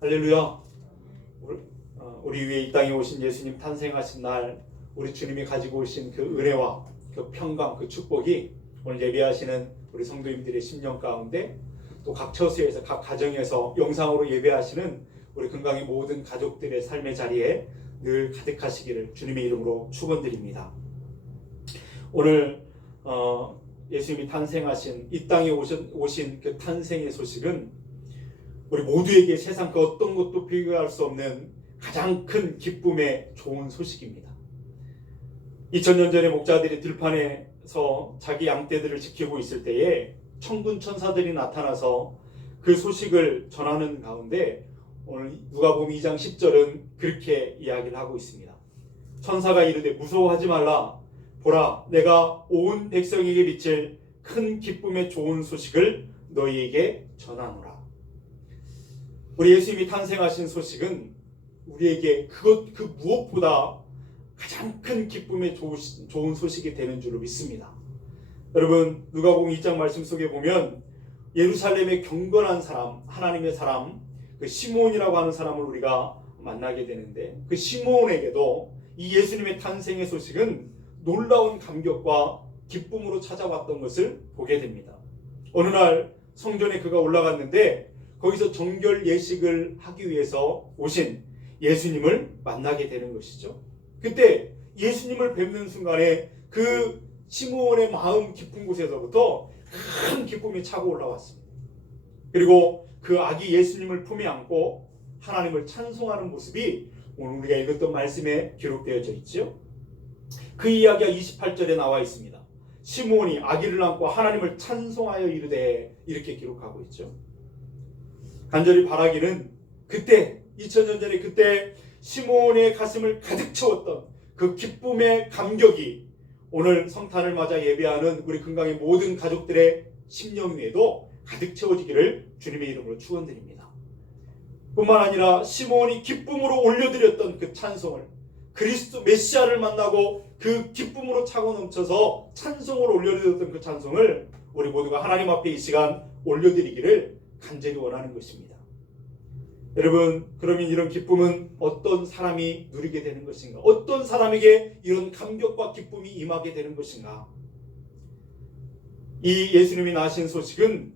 할렐루야. 우리 위에 이 땅에 오신 예수님 탄생하신 날 우리 주님이 가지고 오신 그 은혜와 그 평강, 그 축복이 오늘 예배하시는 우리 성도님들의 심령 가운데 또 각 처소에서 각 가정에서 영상으로 예배하시는 우리 금강의 모든 가족들의 삶의 자리에 늘 가득하시기를 주님의 이름으로 축원드립니다. 오늘 예수님이 탄생하신 이 땅에 오신 그 탄생의 소식은 우리 모두에게 세상 그 어떤 것도 비교할 수 없는 가장 큰 기쁨의 좋은 소식입니다. 2000년 전에 목자들이 들판에서 자기 양떼들을 지키고 있을 때에 천군 천사들이 나타나서 그 소식을 전하는 가운데 오늘 누가복음 2장 10절은 그렇게 이야기를 하고 있습니다. 천사가 이르되 무서워하지 말라. 보라, 내가 온 백성에게 미칠 큰 기쁨의 좋은 소식을 너희에게 전하노라. 우리 예수님이 탄생하신 소식은 우리에게 그 무엇보다 가장 큰 기쁨의 좋은 소식이 되는 줄로 믿습니다. 여러분, 누가복음 2장 말씀 속에 보면 예루살렘의 경건한 사람, 하나님의 사람, 그 시므온이라고 하는 사람을 우리가 만나게 되는데, 그 시므온에게도 이 예수님의 탄생의 소식은 놀라운 감격과 기쁨으로 찾아왔던 것을 보게 됩니다. 어느 날 성전에 그가 올라갔는데 거기서 정결 예식을 하기 위해서 오신 예수님을 만나게 되는 것이죠. 그때 예수님을 뵙는 순간에 그 시므온의 마음 깊은 곳에서부터 큰 기쁨이 차고 올라왔습니다. 그리고 그 아기 예수님을 품에 안고 하나님을 찬송하는 모습이 오늘 우리가 읽었던 말씀에 기록되어져 있죠. 그 이야기가 28절에 나와 있습니다. 시므온이 아기를 안고 하나님을 찬송하여 이르되, 이렇게 기록하고 있죠. 간절히 바라기는 그때 2000년 전에 그때 시므온의 가슴을 가득 채웠던 그 기쁨의 감격이 오늘 성탄을 맞아 예배하는 우리 금강의 모든 가족들의 심령 위에도 가득 채워지기를 주님의 이름으로 축원드립니다. 뿐만 아니라 시므온이 기쁨으로 올려드렸던 그 찬송을, 그리스도 메시아를 만나고 그 기쁨으로 차고 넘쳐서 찬송을 올려드렸던 그 찬송을 우리 모두가 하나님 앞에 이 시간 올려드리기를 간절히 원하는 것입니다. 여러분, 그러면 이런 기쁨은 어떤 사람이 누리게 되는 것인가? 어떤 사람에게 이런 감격과 기쁨이 임하게 되는 것인가? 이 예수님이 나신 소식은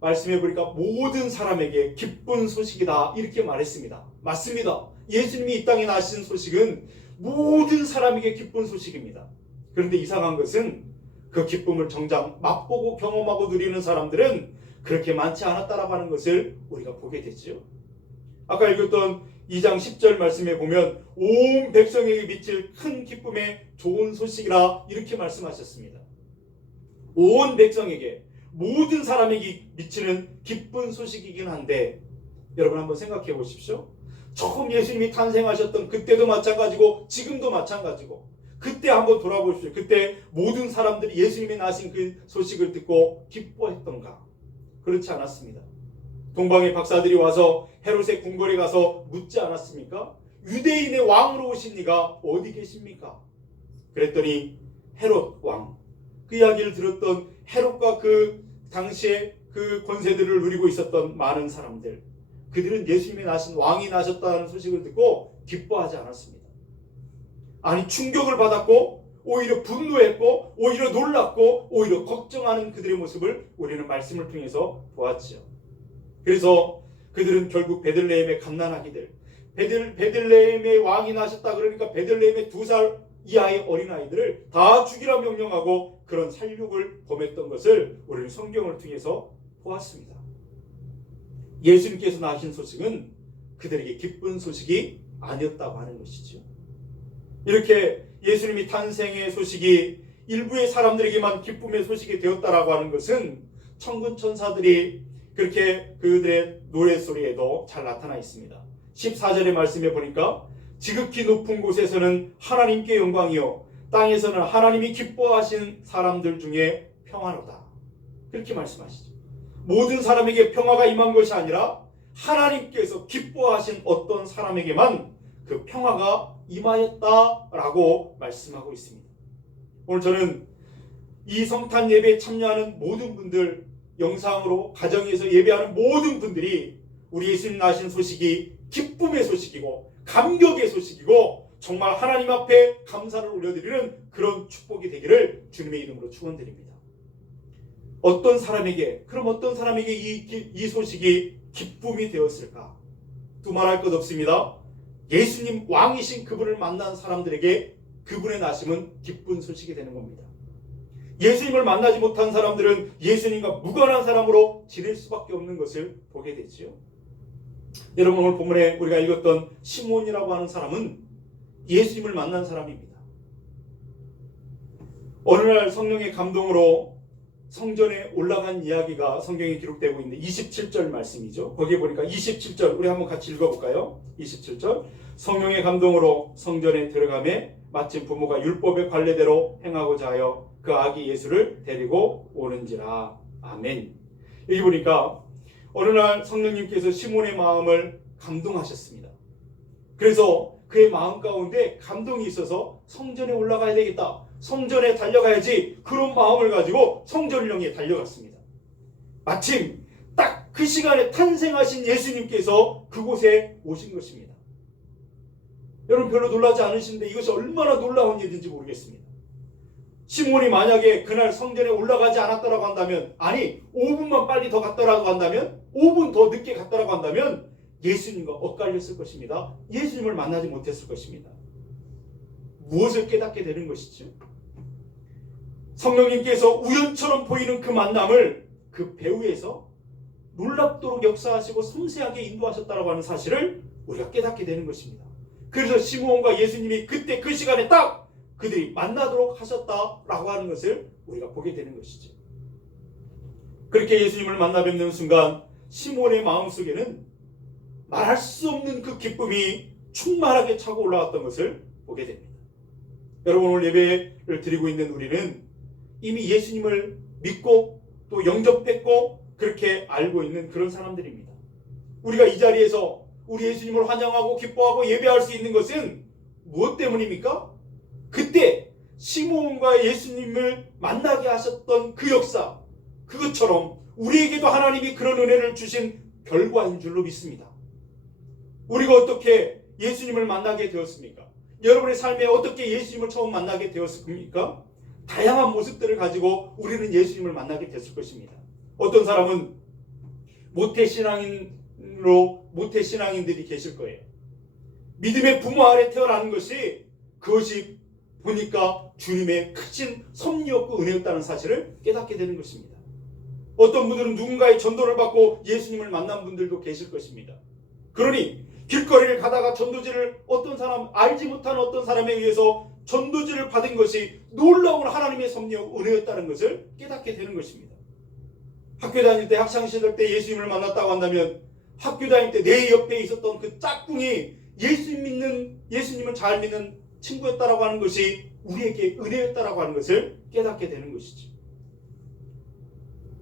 말씀해 보니까 모든 사람에게 기쁜 소식이다, 이렇게 말했습니다. 맞습니다. 예수님이 이 땅에 나신 소식은 모든 사람에게 기쁜 소식입니다. 그런데 이상한 것은 그 기쁨을 정작 맛보고 경험하고 누리는 사람들은 그렇게 많지 않았다라고 하는 것을 우리가 보게 되죠. 아까 읽었던 2장 10절 말씀에 보면 온 백성에게 미칠 큰 기쁨의 좋은 소식이라, 이렇게 말씀하셨습니다. 온 백성에게, 모든 사람에게 미치는 기쁜 소식이긴 한데, 여러분 한번 생각해 보십시오. 처음 예수님이 탄생하셨던 그때도 마찬가지고 지금도 마찬가지고, 그때 한번 돌아보십시오. 그때 모든 사람들이 예수님이 나신 그 소식을 듣고 기뻐했던가? 그렇지 않았습니다. 동방의 박사들이 와서 헤롯의 궁궐에 가서 묻지 않았습니까? 유대인의 왕으로 오신 이가 어디 계십니까? 그랬더니 헤롯 왕, 그 이야기를 들었던 헤롯과 그 당시에 그 권세들을 누리고 있었던 많은 사람들, 그들은 예수님이 나신 왕이 나셨다는 소식을 듣고 기뻐하지 않았습니다. 아니, 충격을 받았고 오히려 분노했고 오히려 놀랐고 오히려 걱정하는 그들의 모습을 우리는 말씀을 통해서 보았죠. 그래서 그들은 결국 베들레헴의 갓난아기들, 베들레헴의 왕이 나셨다 그러니까 베들레헴의 2살 이하의 어린아이들을 다 죽이라 명령하고 그런 살육을 범했던 것을 우리는 성경을 통해서 보았습니다. 예수님께서 나신 소식은 그들에게 기쁜 소식이 아니었다고 하는 것이죠. 이렇게 예수님이 탄생의 소식이 일부의 사람들에게만 기쁨의 소식이 되었다라고 하는 것은 천군 천사들이 그렇게 그들의 노래소리에도 잘 나타나 있습니다. 14절의 말씀에 보니까 지극히 높은 곳에서는 하나님께 영광이요 땅에서는 하나님이 기뻐하신 사람들 중에 평화로다, 그렇게 말씀하시죠. 모든 사람에게 평화가 임한 것이 아니라 하나님께서 기뻐하신 어떤 사람에게만 그 평화가 임하였다라고 말씀하고 있습니다. 오늘 저는 이 성탄 예배에 참여하는 모든 분들, 영상으로 가정에서 예배하는 모든 분들이 우리 예수님 나신 소식이 기쁨의 소식이고 감격의 소식이고 정말 하나님 앞에 감사를 올려드리는 그런 축복이 되기를 주님의 이름으로 축원드립니다. 어떤 사람에게 이 소식이 기쁨이 되었을까? 두말할 것 없습니다. 예수님 왕이신 그분을 만난 사람들에게 그분의 나심은 기쁜 소식이 되는 겁니다. 예수님을 만나지 못한 사람들은 예수님과 무관한 사람으로 지낼 수밖에 없는 것을 보게 되지요. 여러분, 오늘 본문에 우리가 읽었던 시몬이라고 하는 사람은 예수님을 만난 사람입니다. 어느 날 성령의 감동으로 성전에 올라간 이야기가 성경에 기록되고 있는데 27절 말씀이죠. 거기에 보니까 27절 우리 한번 같이 읽어볼까요? 27절 성령의 감동으로 성전에 들어가매 마침 부모가 율법의 관례대로 행하고자 하여 그 아기 예수를 데리고 오는지라. 아멘. 여기 보니까 어느 날 성령님께서 시몬의 마음을 감동하셨습니다. 그래서 그의 마음 가운데 감동이 있어서 성전에 올라가야 되겠다, 성전에 달려가야지, 그런 마음을 가지고 성전을 향해 달려갔습니다. 마침 딱 그 시간에 탄생하신 예수님께서 그곳에 오신 것입니다. 여러분, 별로 놀라지 않으신데 이것이 얼마나 놀라운 일인지 모르겠습니다. 시몬이 만약에 그날 성전에 올라가지 않았다라고 한다면, 아니 5분만 빨리 더 갔다라고 한다면, 5분 더 늦게 갔다라고 한다면 예수님과 엇갈렸을 것입니다. 예수님을 만나지 못했을 것입니다. 무엇을 깨닫게 되는 것이죠? 성령님께서 우연처럼 보이는 그 만남을 그 배후에서 놀랍도록 역사하시고 섬세하게 인도하셨다라고 하는 사실을 우리가 깨닫게 되는 것입니다. 그래서 시므온과 예수님이 그때 그 시간에 딱 그들이 만나도록 하셨다라고 하는 것을 우리가 보게 되는 것이죠. 그렇게 예수님을 만나 뵙는 순간 시므온의 마음속에는 말할 수 없는 그 기쁨이 충만하게 차고 올라왔던 것을 보게 됩니다. 여러분, 오늘 예배를 드리고 있는 우리는 이미 예수님을 믿고 또 영접했고 그렇게 알고 있는 그런 사람들입니다. 우리가 이 자리에서 우리 예수님을 환영하고 기뻐하고 예배할 수 있는 것은 무엇 때문입니까? 그때 시므온과 예수님을 만나게 하셨던 그 역사, 그것처럼 우리에게도 하나님이 그런 은혜를 주신 결과인 줄로 믿습니다. 우리가 어떻게 예수님을 만나게 되었습니까? 여러분의 삶에 어떻게 예수님을 처음 만나게 되었습니까? 다양한 모습들을 가지고 우리는 예수님을 만나게 됐을 것입니다. 어떤 사람은 모태신앙인들이 계실 거예요. 믿음의 부모 아래 태어나는 그것이 보니까 주님의 크신 섭리였고 은혜였다는 사실을 깨닫게 되는 것입니다. 어떤 분들은 누군가의 전도를 받고 예수님을 만난 분들도 계실 것입니다. 그러니 길거리를 가다가 알지 못하는 어떤 사람에 의해서 전도지를 받은 것이 놀라운 하나님의 섭리와 은혜였다는 것을 깨닫게 되는 것입니다. 학교 다닐 때, 학창시절 때 예수님을 만났다고 한다면 학교 다닐 때 내 옆에 있었던 그 짝꿍이 예수님을 잘 믿는 친구였다라고 하는 것이 우리에게 은혜였다라고 하는 것을 깨닫게 되는 것이죠.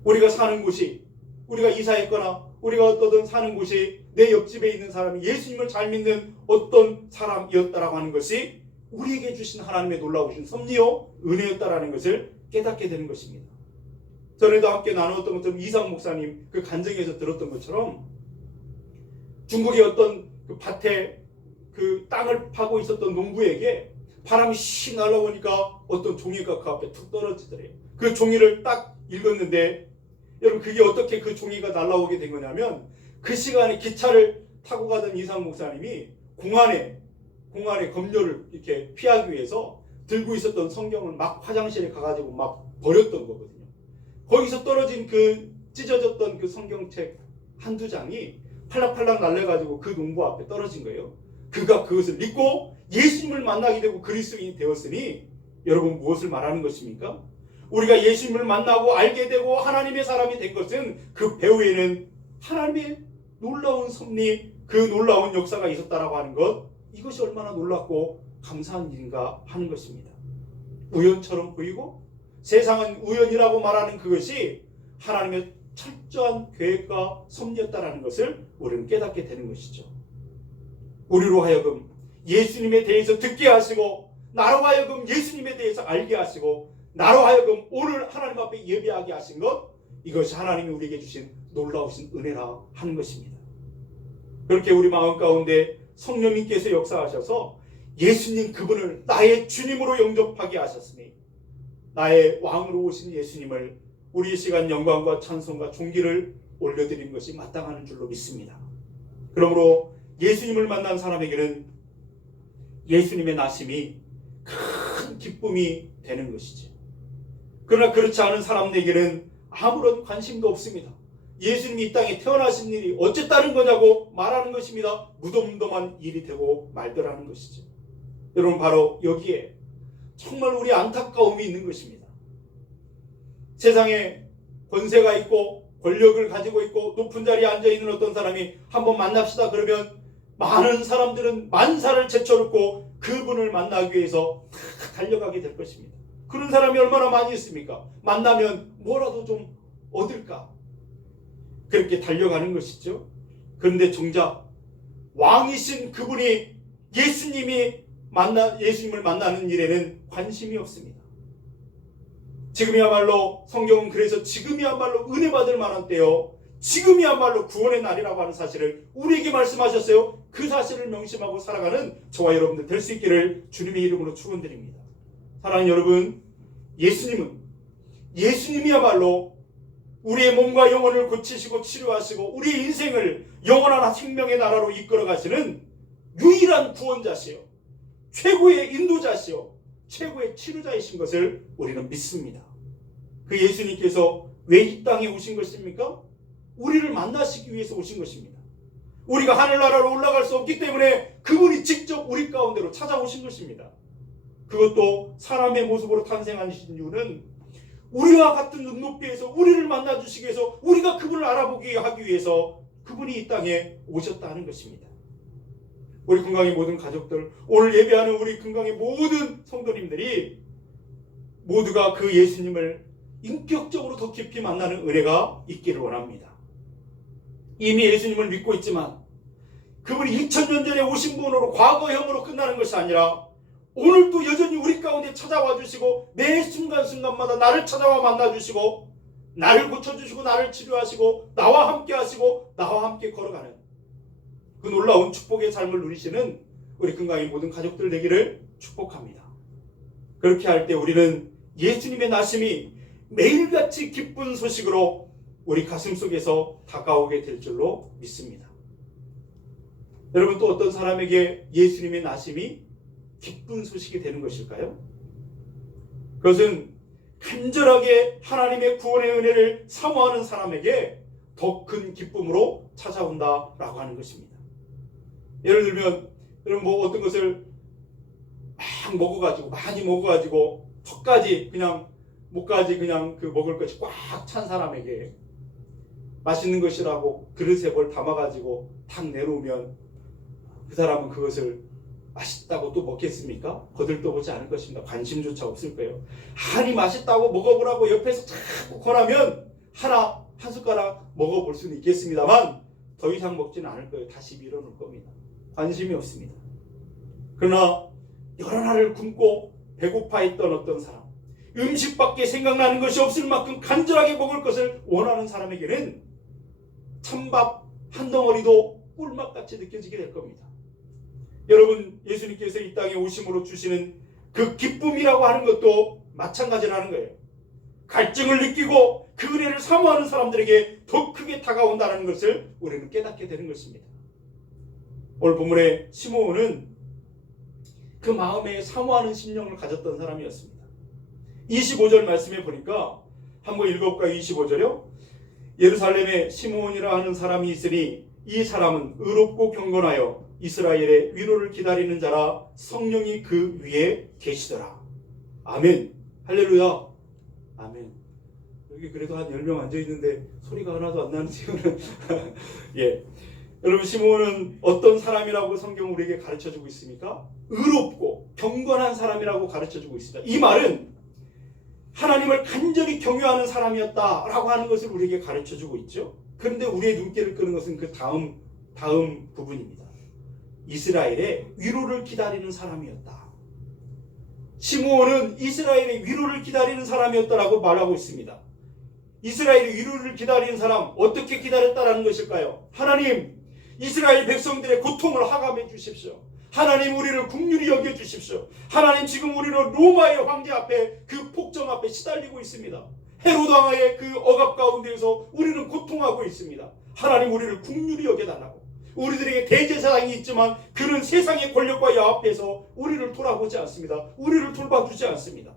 우리가 사는 곳이, 우리가 이사했거나 우리가 어떠든 사는 곳이 내 옆집에 있는 사람이 예수님을 잘 믿는 어떤 사람이었다라고 하는 것이 우리에게 주신 하나님의 놀라우신 섭리요 은혜였다라는 것을 깨닫게 되는 것입니다. 전에도 함께 나누었던 것처럼 이상 목사님 그 간증에서 들었던 것처럼 중국의 어떤 그 밭에 그 땅을 파고 있었던 농부에게 바람이 씩 날아오니까 어떤 종이가 그 앞에 툭 떨어지더래요. 그 종이를 딱 읽었는데, 여러분, 그게 어떻게 그 종이가 날아오게 된 거냐면, 그 시간에 기차를 타고 가던 이상 목사님이 공안에 검열을 이렇게 피하기 위해서 들고 있었던 성경을 막 화장실에 가가지고 막 버렸던 거거든요. 거기서 떨어진 그 찢어졌던 그 성경책 한두 장이 팔락팔락 날려가지고 그 농부 앞에 떨어진 거예요. 그가 그것을 믿고 예수님을 만나게 되고 그리스도인이 되었으니, 여러분, 무엇을 말하는 것입니까? 우리가 예수님을 만나고 알게 되고 하나님의 사람이 된 것은 그 배후에는 하나님의 놀라운 섭리, 그 놀라운 역사가 있었다라고 하는 것, 이것이 얼마나 놀랍고 감사한 일인가 하는 것입니다. 우연처럼 보이고 세상은 우연이라고 말하는 그것이 하나님의 철저한 계획과 섭리였다라는 것을 우리는 깨닫게 되는 것이죠. 우리로 하여금 예수님에 대해서 듣게 하시고, 나로 하여금 예수님에 대해서 알게 하시고, 나로 하여금 오늘 하나님 앞에 예배하게 하신 것, 이것이 하나님이 우리에게 주신 놀라우신 은혜라 하는 것입니다. 그렇게 우리 마음 가운데 성령님께서 역사하셔서 예수님 그분을 나의 주님으로 영접하게 하셨으니 나의 왕으로 오신 예수님을 우리 이 시간 영광과 찬송과 존귀를 올려드리는 것이 마땅한 줄로 믿습니다. 그러므로 예수님을 만난 사람에게는 예수님의 나심이 큰 기쁨이 되는 것이죠. 그러나 그렇지 않은 사람들에게는 아무런 관심도 없습니다. 예수님이 이 땅에 태어나신 일이 어쨌다는 거냐고 말하는 것입니다. 무덤덤한 일이 되고 말더라는 것이죠. 여러분, 바로 여기에 정말 우리 안타까움이 있는 것입니다. 세상에 권세가 있고 권력을 가지고 있고 높은 자리에 앉아있는 어떤 사람이 한번 만납시다 그러면 많은 사람들은 만사를 제쳐놓고 그분을 만나기 위해서 달려가게 될 것입니다. 그런 사람이 얼마나 많이 있습니까? 만나면 뭐라도 좀 얻을까? 그렇게 달려가는 것이죠. 그런데 정작 왕이신 그분이 예수님을 만나는 일에는 관심이 없습니다. 지금이야말로 성경은 그래서 지금이야말로 은혜 받을 만한 때요, 지금이야말로 구원의 날이라고 하는 사실을 우리에게 말씀하셨어요. 그 사실을 명심하고 살아가는 저와 여러분들 될 수 있기를 주님의 이름으로 축원드립니다. 사랑하는 여러분, 예수님이야말로 우리의 몸과 영혼을 고치시고 치료하시고 우리의 인생을 영원한 생명의 나라로 이끌어 가시는 유일한 구원자시요, 최고의 인도자시요, 최고의 치료자이신 것을 우리는 믿습니다. 그 예수님께서 왜 이 땅에 오신 것입니까? 우리를 만나시기 위해서 오신 것입니다. 우리가 하늘나라로 올라갈 수 없기 때문에 그분이 직접 우리 가운데로 찾아오신 것입니다. 그것도 사람의 모습으로 탄생하신 이유는 우리와 같은 눈높이에서 우리를 만나주시기 위해서, 우리가 그분을 알아보게 하기 위해서 그분이 이 땅에 오셨다는 것입니다. 우리 금강의 모든 가족들, 오늘 예배하는 우리 금강의 모든 성도님들이 모두가 그 예수님을 인격적으로 더 깊이 만나는 은혜가 있기를 원합니다. 이미 예수님을 믿고 있지만 그분이 2000년 전에 오신 분으로 과거형으로 끝나는 것이 아니라 오늘도 여전히 우리 가운데 찾아와 주시고 매 순간순간마다 나를 찾아와 만나주시고 나를 고쳐주시고 나를 치료하시고 나와 함께 하시고 나와 함께 걸어가는 그 놀라운 축복의 삶을 누리시는 우리 금강의 모든 가족들 되기를 축복합니다. 그렇게 할 때 우리는 예수님의 나심이 매일같이 기쁜 소식으로 우리 가슴 속에서 다가오게 될 줄로 믿습니다. 여러분, 또 어떤 사람에게 예수님의 나심이 기쁜 소식이 되는 것일까요? 그것은 간절하게 하나님의 구원의 은혜를 사모하는 사람에게 더 큰 기쁨으로 찾아온다라고 하는 것입니다. 예를 들면 여러분, 어떤 것을 많이 먹어가지고 턱까지 목까지 그 먹을 것이 꽉 찬 사람에게 맛있는 것이라고 그릇에 뭘 담아가지고 탁 내놓으면 그 사람은 그것을 맛있다고 또 먹겠습니까? 거들떠보지 않을 것입니다. 관심조차 없을 거예요. 아니, 맛있다고 먹어보라고 옆에서 자꾸 권하면 한 숟가락 먹어볼 수는 있겠습니다만 더 이상 먹지는 않을 거예요. 다시 밀어놓을 겁니다. 관심이 없습니다. 그러나 여러 날을 굶고 배고파했던 어떤 사람, 음식밖에 생각나는 것이 없을 만큼 간절하게 먹을 것을 원하는 사람에게는 찬밥 한 덩어리도 꿀맛같이 느껴지게 될 겁니다. 여러분, 예수님께서 이 땅에 오심으로 주시는 그 기쁨이라고 하는 것도 마찬가지라는 거예요. 갈증을 느끼고 그 은혜를 사모하는 사람들에게 더 크게 다가온다는 것을 우리는 깨닫게 되는 것입니다. 오늘 본문의 시므온은 그 마음에 사모하는 심령을 가졌던 사람이었습니다. 25절 말씀에 보니까 한번 읽어볼까요? 25절이요. 예루살렘에 시므온이라 하는 사람이 있으니 이 사람은 의롭고 경건하여 이스라엘의 위로를 기다리는 자라, 성령이 그 위에 계시더라. 아멘. 할렐루야. 아멘. 여기 그래도 한 10명 앉아있는데 소리가 하나도 안 나는 지금은 예. 여러분, 시므온은 어떤 사람이라고 성경 우리에게 가르쳐주고 있습니까? 의롭고 경건한 사람이라고 가르쳐주고 있습니다. 이 말은 하나님을 간절히 경외하는 사람이었다라고 하는 것을 우리에게 가르쳐주고 있죠. 그런데 우리의 눈길을 끄는 것은 그 다음 부분입니다. 이스라엘의 위로를 기다리는 사람이었다. 시므온은 이스라엘의 위로를 기다리는 사람이었다라고 말하고 있습니다. 이스라엘의 위로를 기다리는 사람, 어떻게 기다렸다라는 것일까요? 하나님, 이스라엘 백성들의 고통을 하감해 주십시오. 하나님 우리를 긍휼히 여겨 주십시오. 하나님 지금 우리는 로마의 황제 앞에 그 폭정 앞에 시달리고 있습니다. 헤로드 왕의 그 억압 가운데에서 우리는 고통하고 있습니다. 하나님 우리를 긍휼히 여겨달라고. 우리들에게 대제사장이 있지만 그는 세상의 권력과 야합해서 우리를 돌아보지 않습니다. 우리를 돌봐주지 않습니다.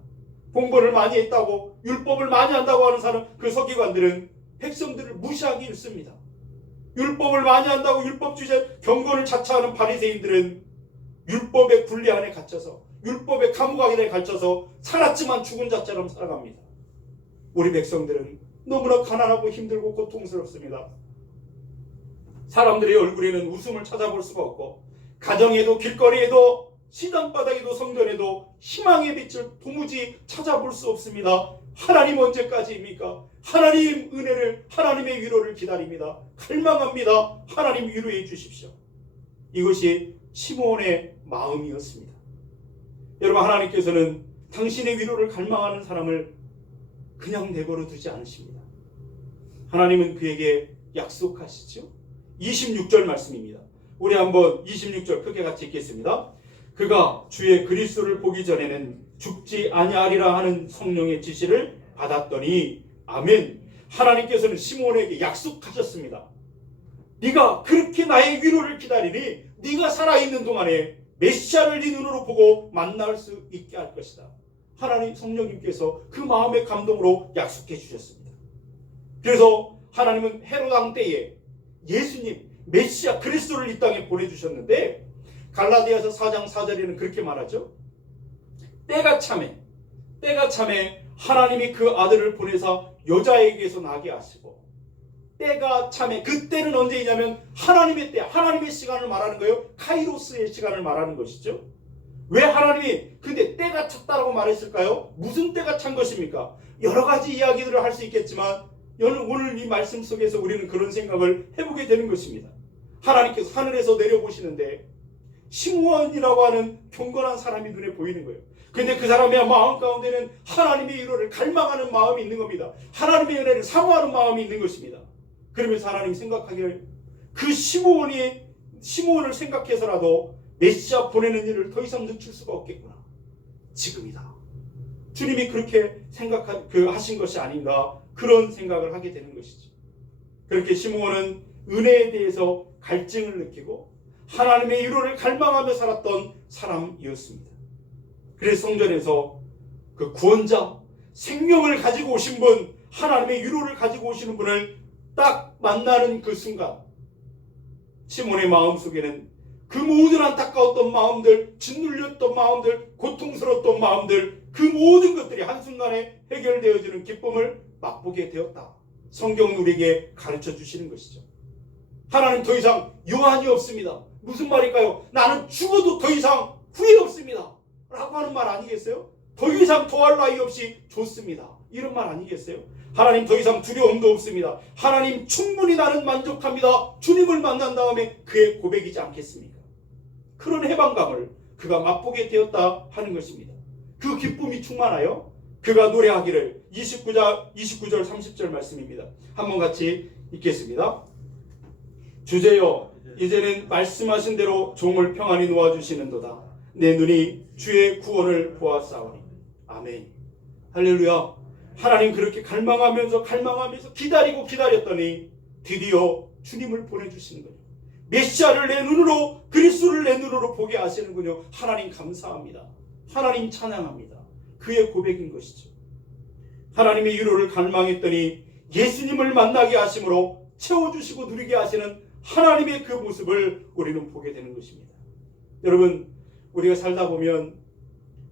공부를 많이 했다고 율법을 많이 한다고 하는 사람, 그 서기관들은 백성들을 무시하기 일쑤입니다. 율법을 많이 한다고 율법주의자 경건을 자처하는 바리새인들은 율법의 굴레 안에 갇혀서, 율법의 감옥 안에 갇혀서 살았지만 죽은 자처럼 살아갑니다. 우리 백성들은 너무나 가난하고 힘들고 고통스럽습니다. 사람들의 얼굴에는 웃음을 찾아볼 수가 없고, 가정에도 길거리에도 시장바닥에도 성전에도 희망의 빛을 도무지 찾아볼 수 없습니다. 하나님 언제까지입니까? 하나님 은혜를, 하나님의 위로를 기다립니다. 갈망합니다. 하나님 위로해 주십시오. 이것이 시므온의 마음이었습니다. 여러분, 하나님께서는 당신의 위로를 갈망하는 사람을 그냥 내버려 두지 않으십니다. 하나님은 그에게 약속하시죠. 26절 말씀입니다. 우리 한번 26절 크게 같이 읽겠습니다. 그가 주의 그리스도를 보기 전에는 죽지 아니하리라 하는 성령의 지시를 받았더니, 아멘. 하나님께서는 시므온에게 약속하셨습니다. 네가 그렇게 나의 위로를 기다리니 네가 살아있는 동안에 메시아를 네 눈으로 보고 만날 수 있게 할 것이다. 하나님 성령님께서 그 마음의 감동으로 약속해 주셨습니다. 그래서 하나님은 헤롯 왕 때에 예수님 메시아 그리스도를 이 땅에 보내주셨는데, 갈라디아서 4장 4절에는 그렇게 말하죠. 때가 참에 하나님이 그 아들을 보내사 여자에게서 나게 하시고, 때가 참에, 그 때는 언제이냐면 하나님의 때, 하나님의 시간을 말하는 거예요. 카이로스의 시간을 말하는 것이죠. 왜 하나님이 근데 때가 찼다라고 말했을까요? 무슨 때가 찬 것입니까? 여러 가지 이야기들을 할 수 있겠지만 오늘 이 말씀 속에서 우리는 그런 생각을 해보게 되는 것입니다. 하나님께서 하늘에서 내려보시는데 시므온이라고 하는 경건한 사람이 눈에 보이는 거예요. 근데 그 사람의 마음 가운데는 하나님의 위로를 갈망하는 마음이 있는 겁니다. 하나님의 은혜를 사모하는 마음이 있는 것입니다. 그러면서 하나님이 생각하기를 그 시므온을 생각해서라도 메시아 보내는 일을 더 이상 늦출 수가 없겠구나. 지금이다. 주님이 그렇게 하신 것이 아닌가, 그런 생각을 하게 되는 것이죠. 그렇게 시므온은 은혜에 대해서 갈증을 느끼고 하나님의 위로를 갈망하며 살았던 사람이었습니다. 그래서 성전에서 그 구원자, 생명을 가지고 오신 분, 하나님의 위로를 가지고 오시는 분을 딱 만나는 그 순간 시몬의 마음속에는 그 모든 안타까웠던 마음들, 짓눌렸던 마음들, 고통스러웠던 마음들, 그 모든 것들이 한순간에 해결되어지는 기쁨을 맛보게 되었다. 성경은 우리에게 가르쳐 주시는 것이죠. 하나님 더 이상 유한이 없습니다. 무슨 말일까요? 나는 죽어도 더 이상 후회 없습니다 라고 하는 말 아니겠어요? 더 이상 더할 나위 없이 좋습니다, 이런 말 아니겠어요? 하나님 더 이상 두려움도 없습니다. 하나님 충분히 나는 만족합니다. 주님을 만난 다음에 그의 고백이지 않겠습니까? 그런 해방감을 그가 맛보게 되었다 하는 것입니다. 그 기쁨이 충만하여 그가 노래하기를, 29절 30절 말씀입니다. 한번 같이 읽겠습니다. 주제여, 이제는 말씀하신 대로 종을 평안히 놓아주시는도다. 내 눈이 주의 구원을 보았사오니. 아멘. 할렐루야. 하나님 그렇게 갈망하면서 기다렸더니 드디어 주님을 보내주시는 거예요. 메시아를 내 눈으로, 그리스도를 내 눈으로 보게 하시는군요. 하나님 감사합니다. 하나님 찬양합니다. 그의 고백인 것이죠. 하나님의 위로를 갈망했더니 예수님을 만나게 하심으로 채워주시고 누리게 하시는 하나님의 그 모습을 우리는 보게 되는 것입니다. 여러분, 우리가 살다 보면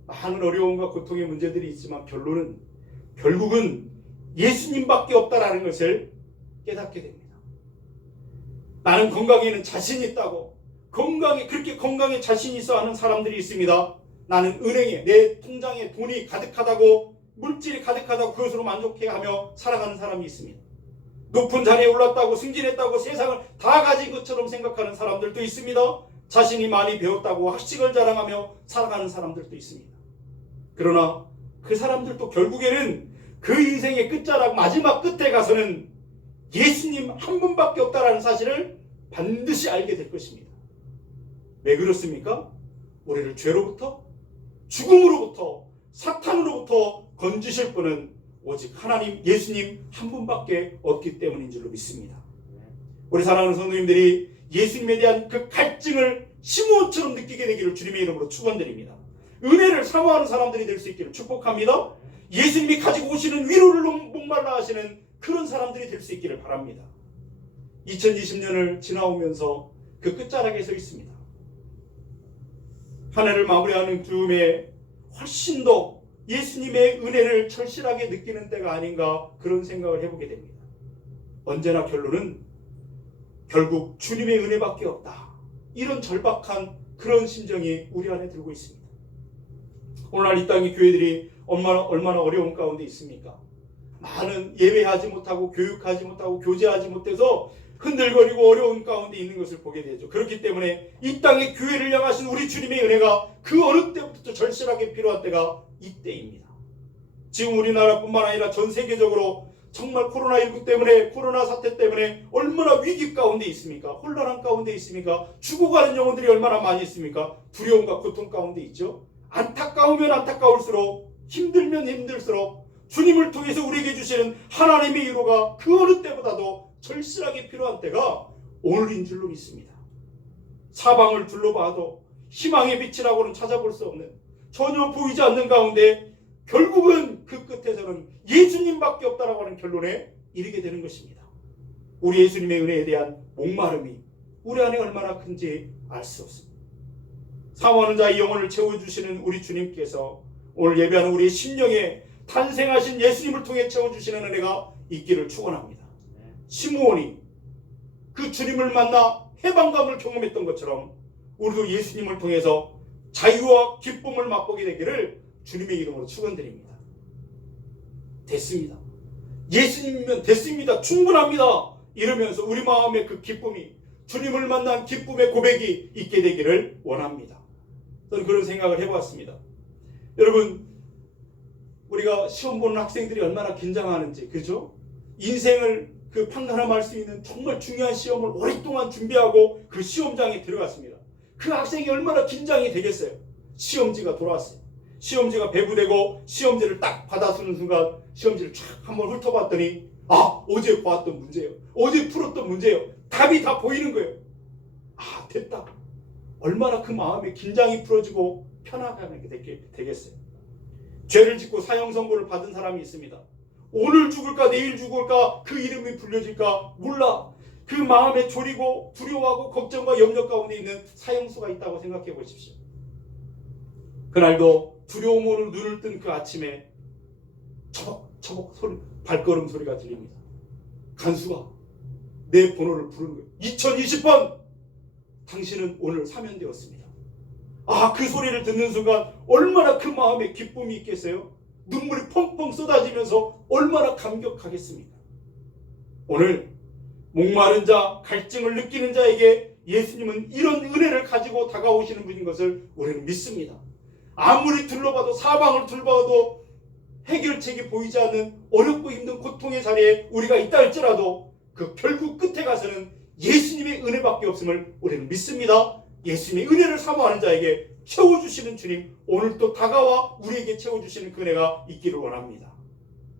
많은 어려움과 고통의 문제들이 있지만 결국은 예수님밖에 없다라는 것을 깨닫게 됩니다. 나는 건강에는 자신 있다고, 그렇게 건강에 자신 있어 하는 사람들이 있습니다. 나는 은행에, 내 통장에 돈이 가득하다고, 물질이 가득하다고 그것으로 만족해하며 살아가는 사람이 있습니다. 높은 자리에 올랐다고, 승진했다고, 세상을 다 가진 것처럼 생각하는 사람들도 있습니다. 자신이 많이 배웠다고 학식을 자랑하며 살아가는 사람들도 있습니다. 그러나 그 사람들도 결국에는 그 인생의 끝자락, 마지막 끝에 가서는 예수님 한 분밖에 없다라는 사실을 반드시 알게 될 것입니다. 왜 그렇습니까? 우리를 죄로부터, 죽음으로부터, 사탄으로부터 건지실 분은 오직 하나님, 예수님 한 분밖에 없기 때문인 줄로 믿습니다. 우리 사랑하는 성도님들이 예수님에 대한 그 갈증을 시므온처럼 느끼게 되기를 주님의 이름으로 축원드립니다. 은혜를 사모하는 사람들이 될 수 있기를 축복합니다. 예수님이 가지고 오시는 위로를 목말라 하시는 그런 사람들이 될 수 있기를 바랍니다. 2020년을 지나오면서 그 끝자락에 서 있습니다. 한 해를 마무리하는 즈음에 훨씬 더 예수님의 은혜를 절실하게 느끼는 때가 아닌가 그런 생각을 해보게 됩니다. 언제나 결론은 결국 주님의 은혜밖에 없다. 이런 절박한 그런 심정이 우리 안에 들고 있습니다. 오늘날 이 땅의 교회들이 얼마나 어려운 가운데 있습니까? 많은 예배하지 못하고 교육하지 못하고 교제하지 못해서 흔들거리고 어려운 가운데 있는 것을 보게 되죠. 그렇기 때문에 이 땅의 교회를 향하신 우리 주님의 은혜가 그 어느 때부터 절실하게 필요한 때가 이때입니다. 지금 우리나라뿐만 아니라 전 세계적으로 정말 코로나19 때문에, 코로나 사태 때문에 얼마나 위기 가운데 있습니까? 혼란한 가운데 있습니까? 죽어가는 영혼들이 얼마나 많이 있습니까? 두려움과 고통 가운데 있죠. 안타까우면 안타까울수록, 힘들면 힘들수록 주님을 통해서 우리에게 주시는 하나님의 위로가 그 어느 때보다도 절실하게 필요한 때가 오늘인 줄로 믿습니다. 사방을 둘러봐도 희망의 빛이라고는 찾아볼 수 없는, 전혀 보이지 않는 가운데 결국은 그 끝에서는 예수님밖에 없다라고 하는 결론에 이르게 되는 것입니다. 우리 예수님의 은혜에 대한 목마름이 우리 안에 얼마나 큰지 알 수 없습니다. 사모하는 자의 영혼을 채워주시는 우리 주님께서 오늘 예배하는 우리의 심령에 탄생하신 예수님을 통해 채워주시는 은혜가 있기를 축원합니다. 시므온이 그 주님을 만나 해방감을 경험했던 것처럼 우리도 예수님을 통해서 자유와 기쁨을 맛보게 되기를 주님의 이름으로 축원드립니다. 됐습니다. 예수님이면 됐습니다. 충분합니다. 이러면서 우리 마음의 그 기쁨이, 주님을 만난 기쁨의 고백이 있게 되기를 원합니다. 저는 그런 생각을 해보았습니다. 여러분, 우리가 시험 보는 학생들이 얼마나 긴장하는지, 그죠? 인생을 그 판가름할 수 있는 정말 중요한 시험을 오랫동안 준비하고 그 시험장에 들어갔습니다. 그 학생이 얼마나 긴장이 되겠어요. 시험지가 돌아왔어요. 시험지가 배부되고 시험지를 딱 받아쓰는 순간 시험지를 쫙 한번 훑어봤더니 어제 보았던 문제예요. 어제 풀었던 문제예요. 답이 다 보이는 거예요. 됐다. 얼마나 그 마음의 긴장이 풀어지고 편안하게 되겠어요. 죄를 짓고 사형 선고를 받은 사람이 있습니다. 오늘 죽을까 내일 죽을까 그 이름이 불려질까 몰라. 그 마음에 졸이고 두려워하고 걱정과 염려 가운데 있는 사형수가 있다고 생각해 보십시오. 그날도 두려움으로 눈을 뜬 그 아침에 처벅처벅 발걸음 소리가 들립니다. 간수가 내 번호를 부르는 거예요. 2020번 당신은 오늘 사면되었습니다. 그 소리를 듣는 순간 얼마나 그 마음에 기쁨이 있겠어요? 눈물이 펑펑 쏟아지면서 얼마나 감격하겠습니까? 오늘 목마른 자, 갈증을 느끼는 자에게 예수님은 이런 은혜를 가지고 다가오시는 분인 것을 우리는 믿습니다. 아무리 둘러봐도, 사방을 둘러봐도 해결책이 보이지 않는 어렵고 힘든 고통의 자리에 우리가 있다 할지라도 그 결국 끝에 가서는 예수님의 은혜밖에 없음을 우리는 믿습니다. 예수님의 은혜를 사모하는 자에게 채워주시는 주님, 오늘 또 다가와 우리에게 채워주시는 그 은혜가 있기를 원합니다.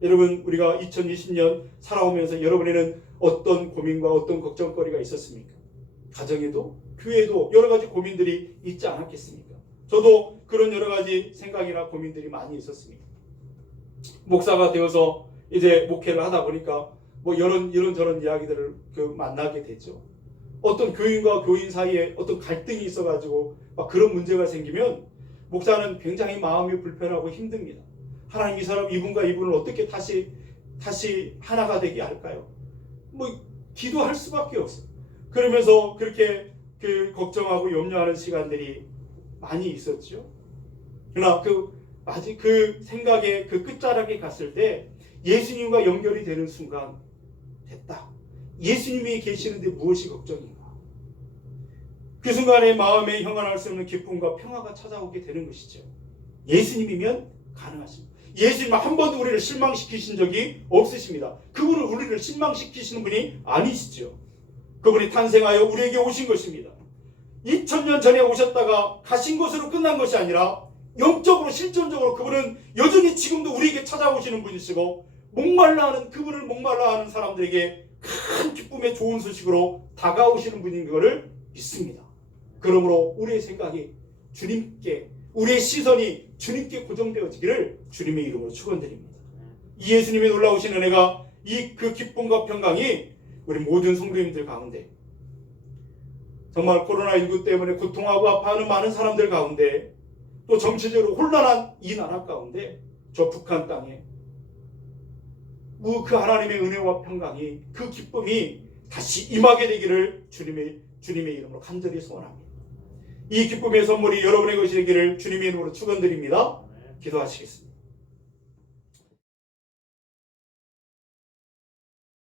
여러분, 우리가 2020년 살아오면서 여러분에는 어떤 고민과 어떤 걱정거리가 있었습니까? 가정에도 교회에도 여러 가지 고민들이 있지 않았겠습니까? 저도 그런 여러 가지 생각이나 고민들이 많이 있었습니다. 목사가 되어서 이제 목회를 하다 보니까 이런저런 이야기들을 만나게 됐죠. 어떤 교인과 교인 사이에 어떤 갈등이 있어가지고 막 그런 문제가 생기면 목사는 굉장히 마음이 불편하고 힘듭니다. 하나님, 이 사람, 이분과 이분을 어떻게 다시 하나가 되게 할까요? 기도할 수밖에 없어요. 그러면서 그렇게 걱정하고 염려하는 시간들이 많이 있었죠. 그러나 그 생각의 그 끝자락에 갔을 때 예수님과 연결이 되는 순간 됐다. 예수님이 계시는데 무엇이 걱정인가? 그 순간에 마음에 형언할 수 없는 기쁨과 평화가 찾아오게 되는 것이죠. 예수님이면 가능하십니다. 예수님은 한 번도 우리를 실망시키신 적이 없으십니다. 그분은 우리를 실망시키시는 분이 아니시죠. 그분이 탄생하여 우리에게 오신 것입니다. 2000년 전에 오셨다가 가신 것으로 끝난 것이 아니라 영적으로 실존적으로 그분은 여전히 지금도 우리에게 찾아오시는 분이시고 목말라하는 그분을 목말라하는 사람들에게 큰 기쁨의 좋은 소식으로 다가오시는 분인 것을 믿습니다. 그러므로 우리의 생각이 주님께, 우리의 시선이 주님께 고정되어지기를 주님의 이름으로 축원드립니다. 이 예수님의 놀라우신 은혜가 이 그 기쁨과 평강이 우리 모든 성도님들 가운데, 정말 코로나19 때문에 고통하고 아파하는 많은 사람들 가운데, 또 정치적으로 혼란한 이 나라 가운데, 저 북한 땅에 그 하나님의 은혜와 평강이, 그 기쁨이 다시 임하게 되기를 주님의 이름으로 간절히 소원합니다. 이 기쁨의 선물이 여러분의 것이 되기를 주님의 이름으로 축원드립니다. 기도하시겠습니다.